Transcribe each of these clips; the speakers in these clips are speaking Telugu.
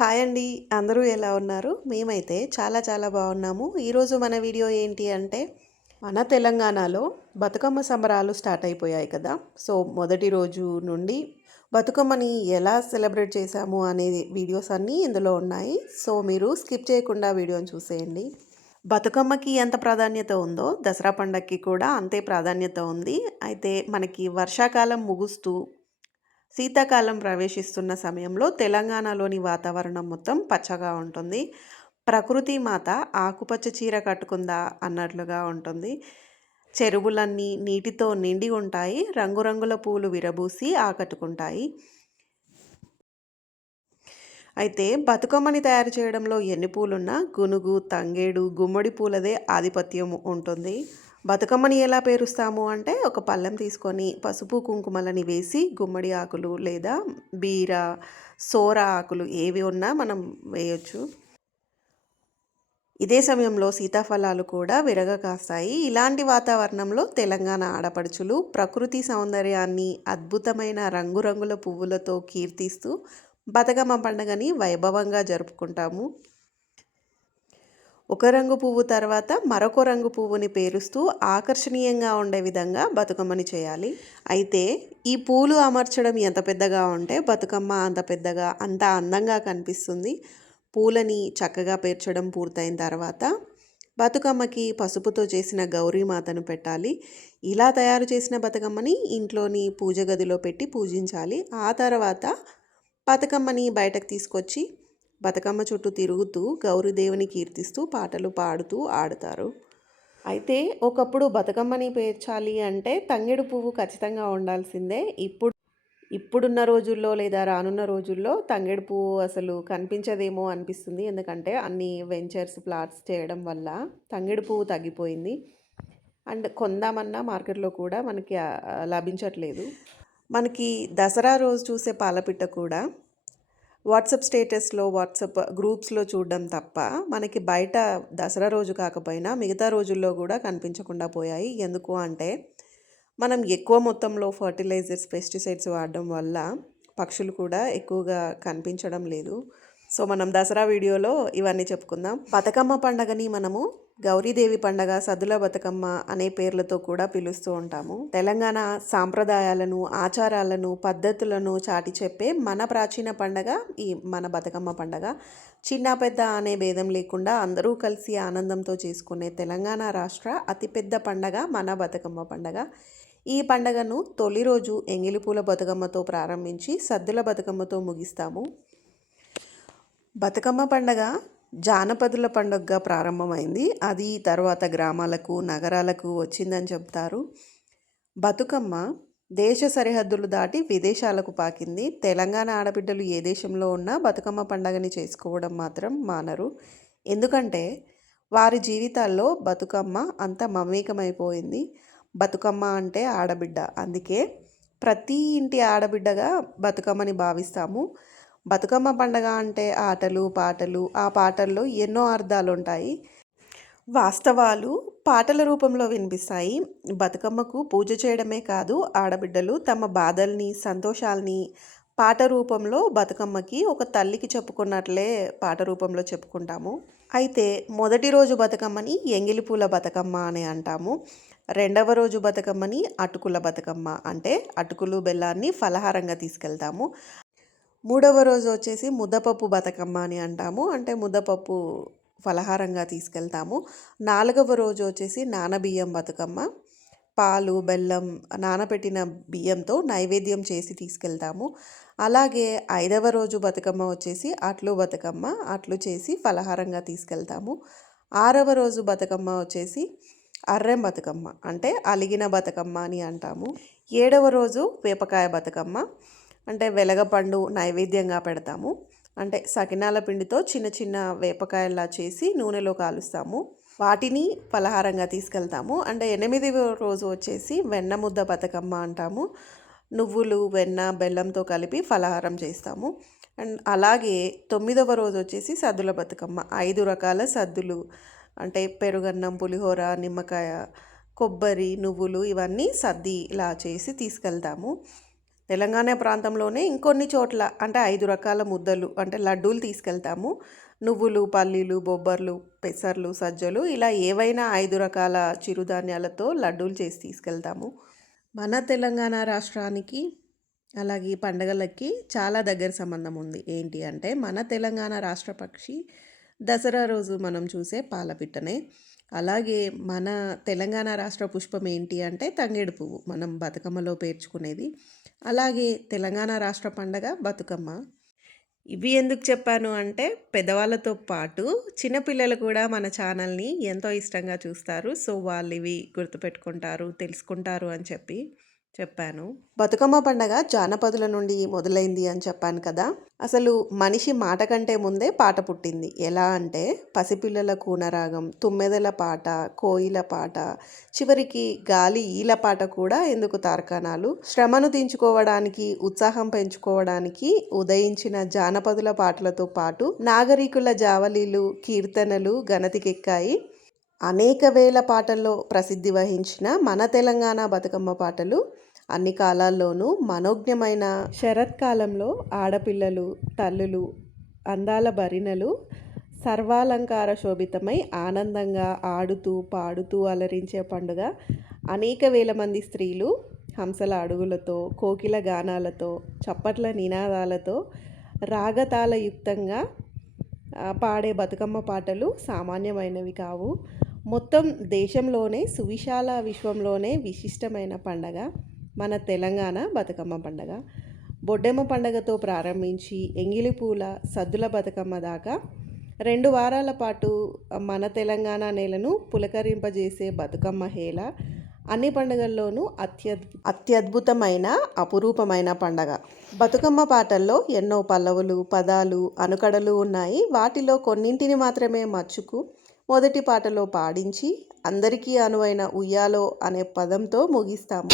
హాయ్ అండి. అందరూ ఎలా ఉన్నారు? మేమైతే చాలా చాలా బాగున్నాము. ఈరోజు మన వీడియో ఏంటి అంటే మన తెలంగాణలో బతుకమ్మ సంబరాలు స్టార్ట్ అయిపోయాయి కదా. సో మొదటి రోజు నుండి బతుకమ్మని ఎలా సెలబ్రేట్ చేశాము అనే వీడియోస్ అన్నీ ఇందులో ఉన్నాయి. సో మీరు స్కిప్ చేయకుండా వీడియోని చూసేయండి. బతుకమ్మకి ఎంత ప్రాధాన్యత ఉందో దసరా పండగకి కూడా అంతే ప్రాధాన్యత ఉంది. అయితే మనకి వర్షాకాలం ముగుస్తూ శీతాకాలం ప్రవేశిస్తున్న సమయంలో తెలంగాణలోని వాతావరణం మొత్తం పచ్చగా ఉంటుంది. ప్రకృతి మాత ఆకుపచ్చ చీర కట్టుకుందా అన్నట్లుగా ఉంటుంది. చెరువులన్నీ నీటితో నిండి ఉంటాయి. రంగురంగుల పూలు విరబూసి ఆకట్టుకుంటాయి. అయితే బతుకమ్మని తయారు చేయడంలో ఎన్ని పూలున్నా గునుగు తంగేడు గుమ్మడి పూలదే ఆధిపత్యం ఉంటుంది. బతుకమ్మని ఎలా పేరుస్తాము అంటే ఒక పళ్ళెం తీసుకొని పసుపు కుంకుమలని వేసి గుమ్మడి ఆకులు లేదా బీర సోర ఆకులు ఏవి ఉన్నా మనం వేయొచ్చు. ఇదే సమయంలో సీతాఫలాలు కూడా విరగ కాస్తాయి. ఇలాంటి వాతావరణంలో తెలంగాణ ఆడపడుచులు ప్రకృతి సౌందర్యాన్ని అద్భుతమైన రంగురంగుల పువ్వులతో కీర్తిస్తూ బతుకమ్మ పండుగని వైభవంగా జరుపుకుంటాము. ఒక రంగు పువ్వు తర్వాత మరొక రంగు పువ్వుని పేరుస్తూ ఆకర్షణీయంగా ఉండే విధంగా బతుకమ్మని చేయాలి. అయితే ఈ పూలు అమర్చడం ఎంత పెద్దగా ఉంటే బతుకమ్మ అంత పెద్దగా అంత అందంగా కనిపిస్తుంది. పూలని చక్కగా పేర్చడం పూర్తయిన తర్వాత బతుకమ్మకి పసుపుతో చేసిన గౌరీమాతను పెట్టాలి. ఇలా తయారు చేసిన బతుకమ్మని ఇంట్లోని పూజ గదిలో పెట్టి పూజించాలి. ఆ తర్వాత బతుకమ్మని బయటకు తీసుకొచ్చి బతుకమ్మ చుట్టూ తిరుగుతూ గౌరీదేవిని కీర్తిస్తూ పాటలు పాడుతూ ఆడతారు. అయితే ఒకప్పుడు బతుకమ్మని పేర్చాలి అంటే తంగెడు పువ్వు ఖచ్చితంగా ఉండాల్సిందే. ఇప్పుడు ఇప్పుడున్న రోజుల్లో లేదా రానున్న రోజుల్లో తంగెడు పువ్వు అసలు కనిపించదేమో అనిపిస్తుంది. ఎందుకంటే అన్ని వెంచర్స్ ప్లాట్స్ చేయడం వల్ల తంగెడు పువ్వు తగ్గిపోయింది. అండ్ కొందామన్నా మార్కెట్లో కూడా మనకి లభించట్లేదు. మనకి దసరా రోజు చూసే పాలపిట్ట కూడా వాట్సప్ స్టేటస్లో వాట్సప్ గ్రూప్స్లో చూడడం తప్ప మనకి బయట దసరా రోజు కాకపోయినా మిగతా రోజుల్లో కూడా కనిపించకుండా పోయాయి. ఎందుకు అంటే మనం ఎక్కువ మొత్తంలో ఫర్టిలైజర్స్ పెస్టిసైడ్స్ వాడడం వల్ల పక్షులు కూడా ఎక్కువగా కనిపించడం లేదు. సో మనం దసరా వీడియోలో ఇవన్నీ చెప్పుకుందాం. బతుకమ్మ పండగని మనము గౌరీదేవి పండగ సద్దుల బతుకమ్మ అనే పేర్లతో కూడా పిలుస్తూ ఉంటాము. తెలంగాణ సాంప్రదాయాలను ఆచారాలను పద్ధతులను చాటి చెప్పే మన ప్రాచీన పండగ ఈ మన బతుకమ్మ పండగ. చిన్న పెద్ద అనే భేదం లేకుండా అందరూ కలిసి ఆనందంతో చేసుకునే తెలంగాణ రాష్ట్ర అతిపెద్ద పండగ మన బతుకమ్మ పండగ. ఈ పండగను తొలి రోజు ఎంగిలిపూల బతుకమ్మతో ప్రారంభించి సద్దుల బతుకమ్మతో ముగిస్తాము. బతుకమ్మ పండగ జానపదుల పండుగగా ప్రారంభమైంది. అది తర్వాత గ్రామాలకు నగరాలకు వచ్చిందని చెప్తారు బతుకమ్మ దేశ సరిహద్దులు దాటి విదేశాలకు పాకింది. తెలంగాణ ఆడబిడ్డలు ఏ దేశంలో ఉన్నా బతుకమ్మ పండగని చేసుకోవడం మాత్రం మానరు. ఎందుకంటే వారి జీవితాల్లో బతుకమ్మ అంత మమేకమైపోయింది. బతుకమ్మ అంటే ఆడబిడ్డ. అందుకే ప్రతి ఇంటి ఆడబిడ్డగా బతుకమ్మని భావిస్తాము. బతుకమ్మ పండగ అంటే ఆటలు పాటలు ఆ పాటల్లో ఎన్నో అర్థాలు ఉంటాయి వాస్తవాలు పాటల రూపంలో వినిపిస్తాయి. బతుకమ్మకు పూజ చేయడమే కాదు ఆడబిడ్డలు తమ బాధల్ని సంతోషాల్ని పాట రూపంలో బతుకమ్మకి ఒక తల్లికి చెప్పుకున్నట్లే పాట రూపంలో చెప్పుకుంటాము. అయితే మొదటి రోజు బతుకమ్మని ఎంగిలిపూల బతుకమ్మ అని అంటాము. రెండవ రోజు బతుకమ్మని అటుకుల బతుకమ్మ అంటే అటుకులు బెల్లాన్ని ఫలహారంగా తీసుకెళ్తాము. మూడవ రోజు వచ్చేసి ముద్దపప్పు బతుకమ్మ అని అంటాము. అంటే ముద్దపప్పు ఫలహారంగా తీసుకెళ్తాము. నాలుగవ రోజు వచ్చేసి నానబియ్యం బతుకమ్మ. పాలు బెల్లం నానబెట్టిన బియ్యంతో నైవేద్యం చేసి తీసుకెళ్తాము. అలాగే ఐదవ రోజు బతుకమ్మ వచ్చేసి అట్లు బతుకమ్మ. అట్లు చేసి ఫలహారంగా తీసుకెళ్తాము. ఆరవ రోజు బతుకమ్మ వచ్చేసి అర్రెం బతుకమ్మ. అంటే అలిగిన బతుకమ్మ అని అంటాము. ఏడవ రోజు వేపకాయ బతుకమ్మ. అంటే వెలగపండు నైవేద్యంగా పెడతాము. అంటే సకినాల పిండితో చిన్న చిన్న వేపకాయల్లా చేసి నూనెలో కాలుస్తాము. వాటిని పలహారంగా తీసుకెళ్తాము. అంటే ఎనిమిది రోజు వచ్చేసి వెన్న ముద్ద బతుకమ్మ అంటాము. నువ్వులు వెన్న బెల్లంతో కలిపి ఫలహారం చేస్తాము. అండ్ అలాగే తొమ్మిదవ రోజు వచ్చేసి సద్దుల బతుకమ్మ. ఐదు రకాల సద్దులు. అంటే పెరుగన్నం పులిహోర నిమ్మకాయ కొబ్బరి నువ్వులు ఇవన్నీ సద్ది ఇలా చేసి తీసుకెళ్తాము. తెలంగాణ ప్రాంతంలోనే ఇంకొన్ని చోట్ల అంటే ఐదు రకాల ముద్దలు అంటే లడ్డూలు తీసుకెళ్తాము. నువ్వులు పల్లీలు బొబ్బర్లు పెసర్లు సజ్జలు ఇలా ఏవైనా ఐదు రకాల చిరుధాన్యాలతో లడ్డూలు చేసి తీసుకెళ్తాము. మన తెలంగాణ రాష్ట్రానికి అలాగే పండగలకి చాలా దగ్గర సంబంధం ఉంది. ఏంటి అంటే మన తెలంగాణ రాష్ట్ర పక్షి దసరా రోజు మనం చూసే పాలపిట్టనే. అలాగే మన తెలంగాణ రాష్ట్ర పుష్పం ఏంటి అంటే తంగేడు పువ్వు. మనం బతుకమ్మలో పేర్చుకునేది అలాగే తెలంగాణ రాష్ట్ర పండగ బతుకమ్మ. ఇవి ఎందుకు చెప్పాను అంటే పెద్దవాళ్ళతో పాటు చిన్నపిల్లలు కూడా మన ఛానల్ని ఎంతో ఇష్టంగా చూస్తారు. సో వాళ్ళు ఇవి గుర్తుపెట్టుకుంటారు తెలుసుకుంటారు అని చెప్పి. చెప్పాను. బతుకమ్మ పండగ జానపదుల నుండి మొదలైంది అని చెప్పాను కదా. అసలు మనిషి మాట కంటే ముందే పాట పుట్టింది. ఎలా అంటే పసిపిల్లల కూనరాగం తుమ్మెదల పాట కోయిల పాట చివరికి గాలి ఈల పాట కూడా ఎందుకు తార్కాణాలు శ్రమను దించుకోవడానికి ఉత్సాహం పెంచుకోవడానికి ఉదయించిన జానపదుల పాటలతో పాటు నాగరికుల జావలీలు కీర్తనలు గణతికెక్కాయి అనేక వేల పాటల్లో ప్రసిద్ధి వహించిన మన తెలంగాణ బతుకమ్మ పాటలు అన్ని కాలాల్లోనూ మనోజ్ఞమైన శరత్కాలంలో ఆడపిల్లలు తల్లులు అందాల భరిణలు సర్వాలంకార శోభితమై ఆనందంగా ఆడుతూ పాడుతూ అలరించే పండుగ. అనేక వేల మంది స్త్రీలు హంసల అడుగులతో కోకిల గానాలతో చప్పట్ల నినాదాలతో రాగతాలయుక్తంగా పాడే బతుకమ్మ పాటలు సామాన్యమైనవి కావు. మొత్తం దేశంలోనే సువిశాల విశ్వంలోనే విశిష్టమైన పండగ. మన తెలంగాణ బతుకమ్మ పండగ. బొడ్డెమ్మ పండగతో ప్రారంభించి ఎంగిలి పూల సద్దుల బతుకమ్మ దాకా రెండు వారాల పాటు మన తెలంగాణ నేలను పులకరింపజేసే బతుకమ్మ హేళ అన్ని పండుగల్లోనూ అత్యద్ అత్యద్భుతమైన అపురూపమైన పండగ. బతుకమ్మ పాటల్లో ఎన్నో పల్లవులు పదాలు అనుకడలు ఉన్నాయి. వాటిలో కొన్నింటిని మాత్రమే మచ్చుకు మొదటి పాటలో పాడించి అందరికీ అనువైన ఉయ్యాలో అనే పదంతో ముగిస్తాము.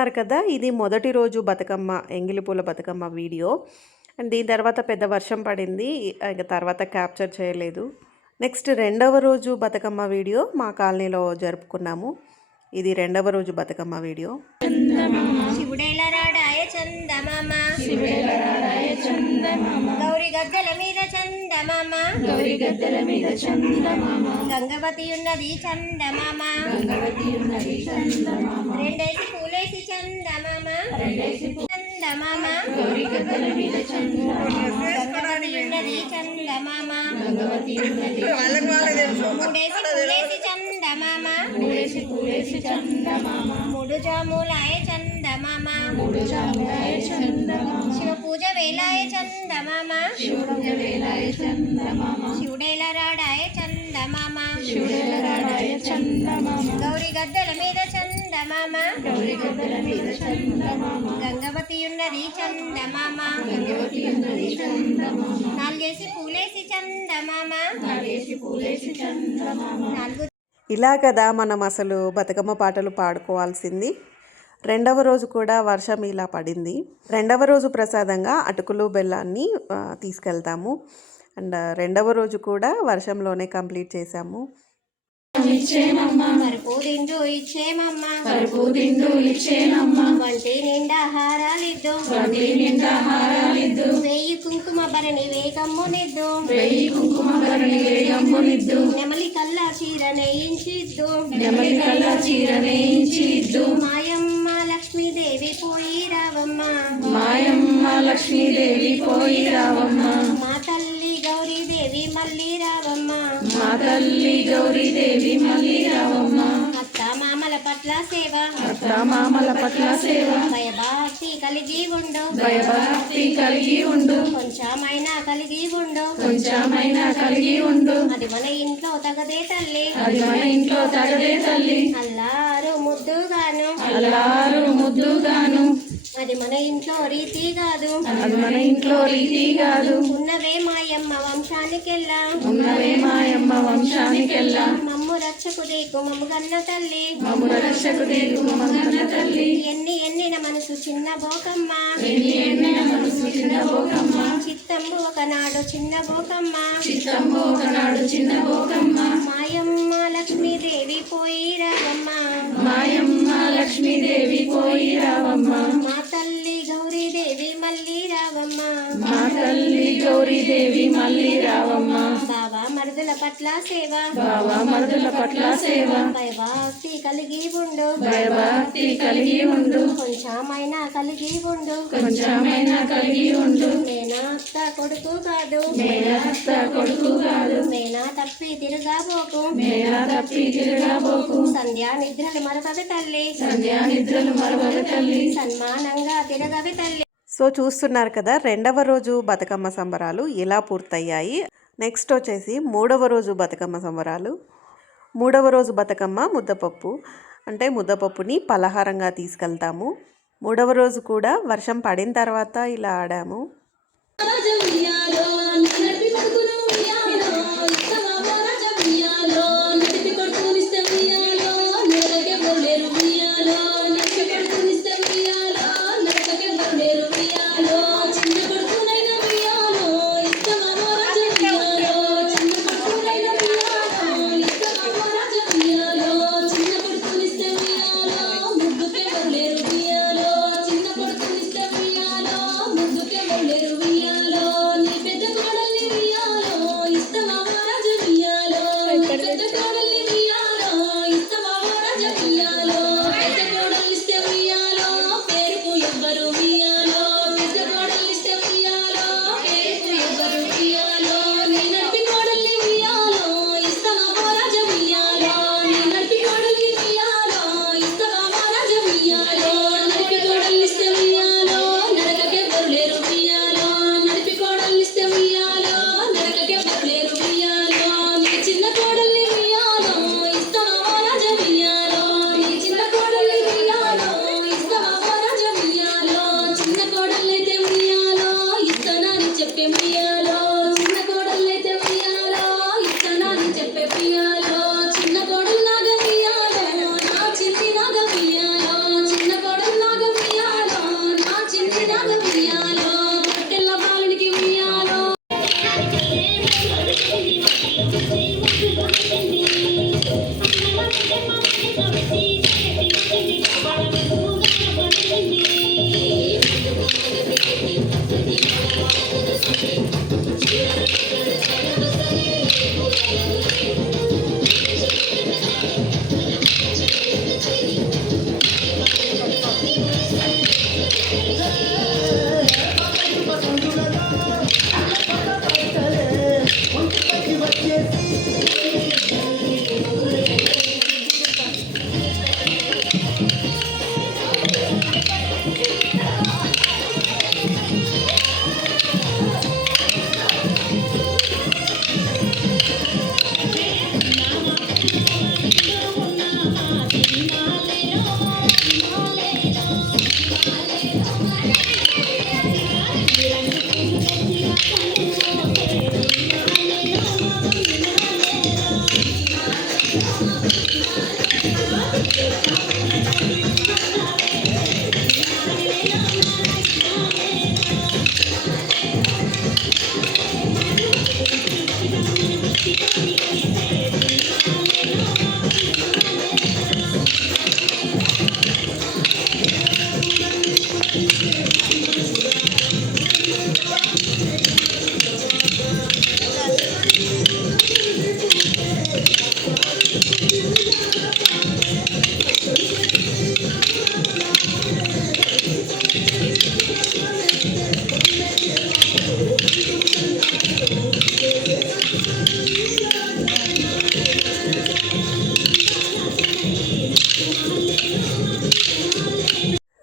చూస్తున్నారు కదా ఇది మొదటి రోజు బతుకమ్మ ఎంగిలిపూల బతుకమ్మ వీడియో. అండ్ దీని తర్వాత పెద్ద వర్షం పడింది ఇక తర్వాత క్యాప్చర్ చేయలేదు. నెక్స్ట్ రెండవ రోజు బతుకమ్మ వీడియో మా కాలనీలో జరుపుకున్నాము. ఇది రెండవ రోజు బతుకమ్మ వీడియో. శివుడేల గౌరి గద్దెల మీద చందమామ. గౌరి గద్దల మీద చందమామ. గంగవతి ఉన్నది చందమామ. గంగవతి ఉన్నది చందమామ చందమామ. చందమామ. చందమామ. ఉన్నది మూడేసి పూలేసి చందమామ. మూడు జాములాయ చందమామ. శివ పూజ వేలాయ శివుడేల రాడాయ చందమామ. శివుడెల రాడాయ చందమామ. గౌరి గద్దెల మీద మీద చందమామ. గంగవతి ఉన్నది చందమామ. నాలుగేసి పూలేసి చందమామ. నాలుగు ఇలా కదా మనం అసలు బతుకమ్మ పాటలు పాడుకోవాల్సింది. రెండవ రోజు కూడా వర్షం ఇలా పడింది. రెండవ రోజు ప్రసాదంగా అటుకులు బెల్లాన్ని తీసుకెళ్తాము. అండ్ రెండవ రోజు కూడా వర్షంలోనే కంప్లీట్ చేసాము ఇచ్చేనమ్మ పరుపు దిండు ఇచ్చేమమ్మ పరుపు దిండు ఇచ్చేనమ్మ వంటి నిండా హారాలిద్దు. వంటి నిండా హారాలిద్దు. వెయ్యి కుంకుమ భరణి వేగమ్మునిద్దు వెయ్యి కుంకుమ భరణి వేగంబునిద్దు నెమలి కల్లా చీర నేయించిద్దు. నెమలి కల్ల చీర వేయించి ఇద్దు మాయమ్మ లక్ష్మీదేవి పోయి రావమ్మ. మాయమ్మ లక్ష్మీదేవి పోయి రావమ్మ. తల్లి గౌరీదేవి మళ్ళీ రావమ్మ. అత్త మామల పట్ల సేవ. అత్త మామల పట్ల సేవ. భయభక్తి కలిగి ఉండు. భయభక్తి కలిగి ఉండు. కొంచెమైనా కలిగి ఉండు. కొంచెమైనా కలిగి ఉండు. అది మన ఇంట్లో తగదే తల్లి. అది మన ఇంట్లో తగదే తల్లి. అల్లారు ముద్దుగాను. అల్లారు ముద్దుగాను. అది మన ఇంట్లో రీతి కాదు. అది మన ఇంట్లో రీతి కాదు. ఉన్నవే మాయమ్మ వంశానికెల్లా. ఉన్నవే మాయమ్మ వంశానికెల్లా. కన్న తల్లి. మమ్మన్న తల్లి. ఎన్ని ఎన్నిన మనసు చిన్న బోకమ్మ. ఎన్ని ఎన్నిన మనసు చిన్న బోకమ్మ. చిత్తంబు ఒకనాడు చిన్న బోకమ్మ. చిత్తంబు ఒకనాడు చిన్న బోకమ్మ. మాయమ్మ లక్ష్మీదేవి పోయి రావమ్మ. మాయమ్మ లక్ష్మీదేవి పోయి రావమ్మ. మా తల్లి గౌరీదేవి మళ్ళీ రావమ్మ. మా తల్లి గౌరీదేవి మళ్ళీ రావమ్మ. మరుదుల పట్ల సేవ. బావా మరుదుల పట్ల సేవ. భయభక్తి కలిగి ఉండు. భయభక్తి కలిగి ఉండు. కొంచెమైనా కలిగి ఉండు. కొంచెమైనా కలిగి ఉండు. మేనాత్త కొడుకు కాదు. మేనత్త కొడుకు కాదు. మేనా తప్పి తిరుగాబోకు మేనా తప్పి తిరగబోకు సంధ్యా నిద్రలు మరొకవి తల్లి. సంధ్యా నిద్రలు మరవల తల్లి. సన్మానంగా తిరగవి తల్లి. సో చూస్తున్నారు కదా రెండవ రోజు బతుకమ్మ సంబరాలు ఇలా పూర్తయ్యాయి. నెక్స్ట్ వచ్చేసి మూడవ రోజు బతుకమ్మ సంబరాలు. మూడవ రోజు బతుకమ్మ ముద్దపప్పు. అంటే ముద్దపప్పుని పలహారంగా తీసుకెళ్తాము. మూడవ రోజు కూడా వర్షం పడిన తర్వాత ఇలా ఆడాము. दुनिया लो।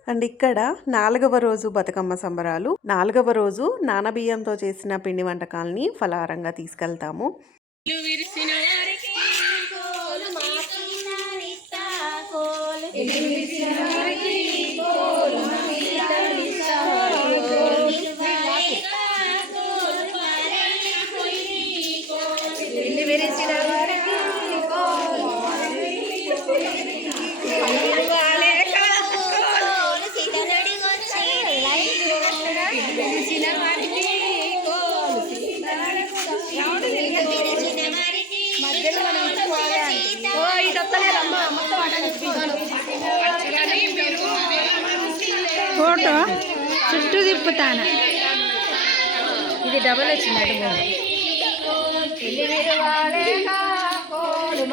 అండ్ ఇక్కడ నాలుగవ రోజు బతుకమ్మ సంబరాలు. నాలుగవ రోజు నానబియ్యంతో చేసిన పిండి వంటకాల్ని ఫలహారంగా తీసుకెళ్తాము. కోలు ఫోటో చుట్టూ తిప్పుతాను? ఇది డబల్ వచ్చింది కోలు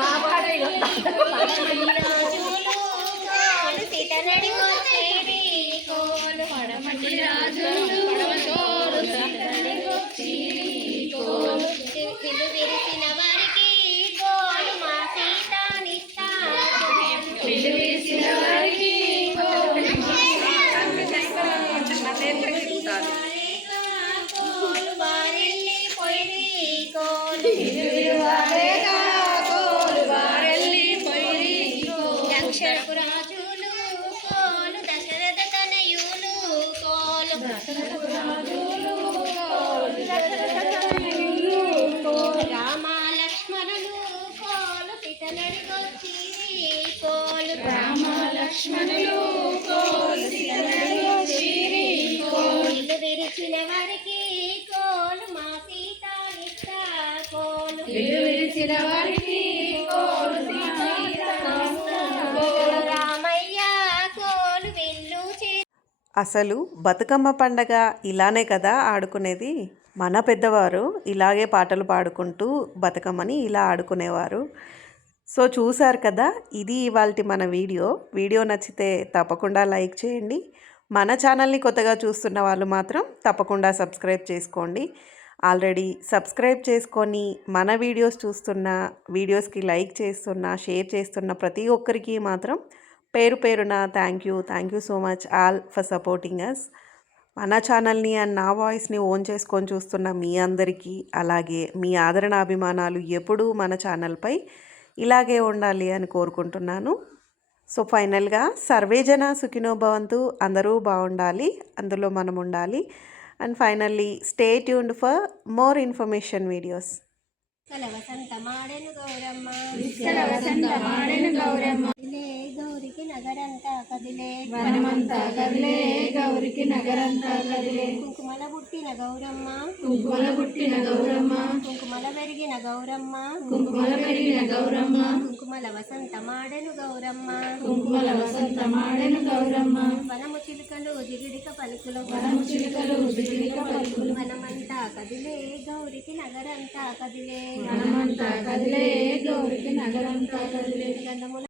సీతనడిగొచ్చేది కోలు పడమటి రాజులు Peace. అసలు బతుకమ్మ పండగ ఇలానే కదా ఆడుకునేది? మన పెద్దవారు ఇలాగే పాటలు పాడుకుంటూ బతుకమ్మని ఇలా ఆడుకునేవారు. సో చూసారు కదా ఇది ఇవాళ మన వీడియో. వీడియో నచ్చితే తప్పకుండా లైక్ చేయండి. మన ఛానల్ని కొత్తగా చూస్తున్న వాళ్ళు మాత్రం తప్పకుండా సబ్స్క్రైబ్ చేసుకోండి. ఆల్రెడీ సబ్స్క్రైబ్ చేసుకొని మన వీడియోస్ చూస్తున్న వీడియోస్కి లైక్ చేస్తున్న షేర్ చేస్తున్న ప్రతి ఒక్కరికి మాత్రం పేరు పేరున thank you thank you so much all for supporting us మన ఛానల్ని అండ్ నా వాయిస్ని ఓన్ చేసుకొని చూస్తున్న మీ అందరికీ అలాగే మీ ఆదరణ అభిమానాలు ఎప్పుడూ మన ఛానల్పై ఇలాగే ఉండాలి అని కోరుకుంటున్నాను. సో ఫైనల్గా సర్వేజన సుఖినో భవంతు. అందరూ బాగుండాలి అందులో మనం ఉండాలి. And finally stay tuned for more information videos కల వసంత మాడెను గౌరమ్మ. కదిలే గౌరికి నగరంతా కదిలే. వనమంతా కదిలే గౌరికి నగరంతా కదిలే. కుంకుమల పుట్టిన గౌరమ్మ. కుంకుమల పుట్టిన గౌరమ్మ. కుంకుమల పెరిగిన గౌరమ్మ. కుంకుమల పెరిగిన గౌరమ్మ. కుంకుమల వసంత మాడెను గౌరమ్మ. కుంకుమల వసంత మాడెను గౌరమ్మ. వనము చిలుకలు జిగిడిక పలుకులు. వనము చిలుకలు దిగిరిక పలుకులు. వనమంతా కదిలే గౌరికి నగరంతా కదిలే. మనమంతా కదిలే గౌరికి నగరంతా కదిలే.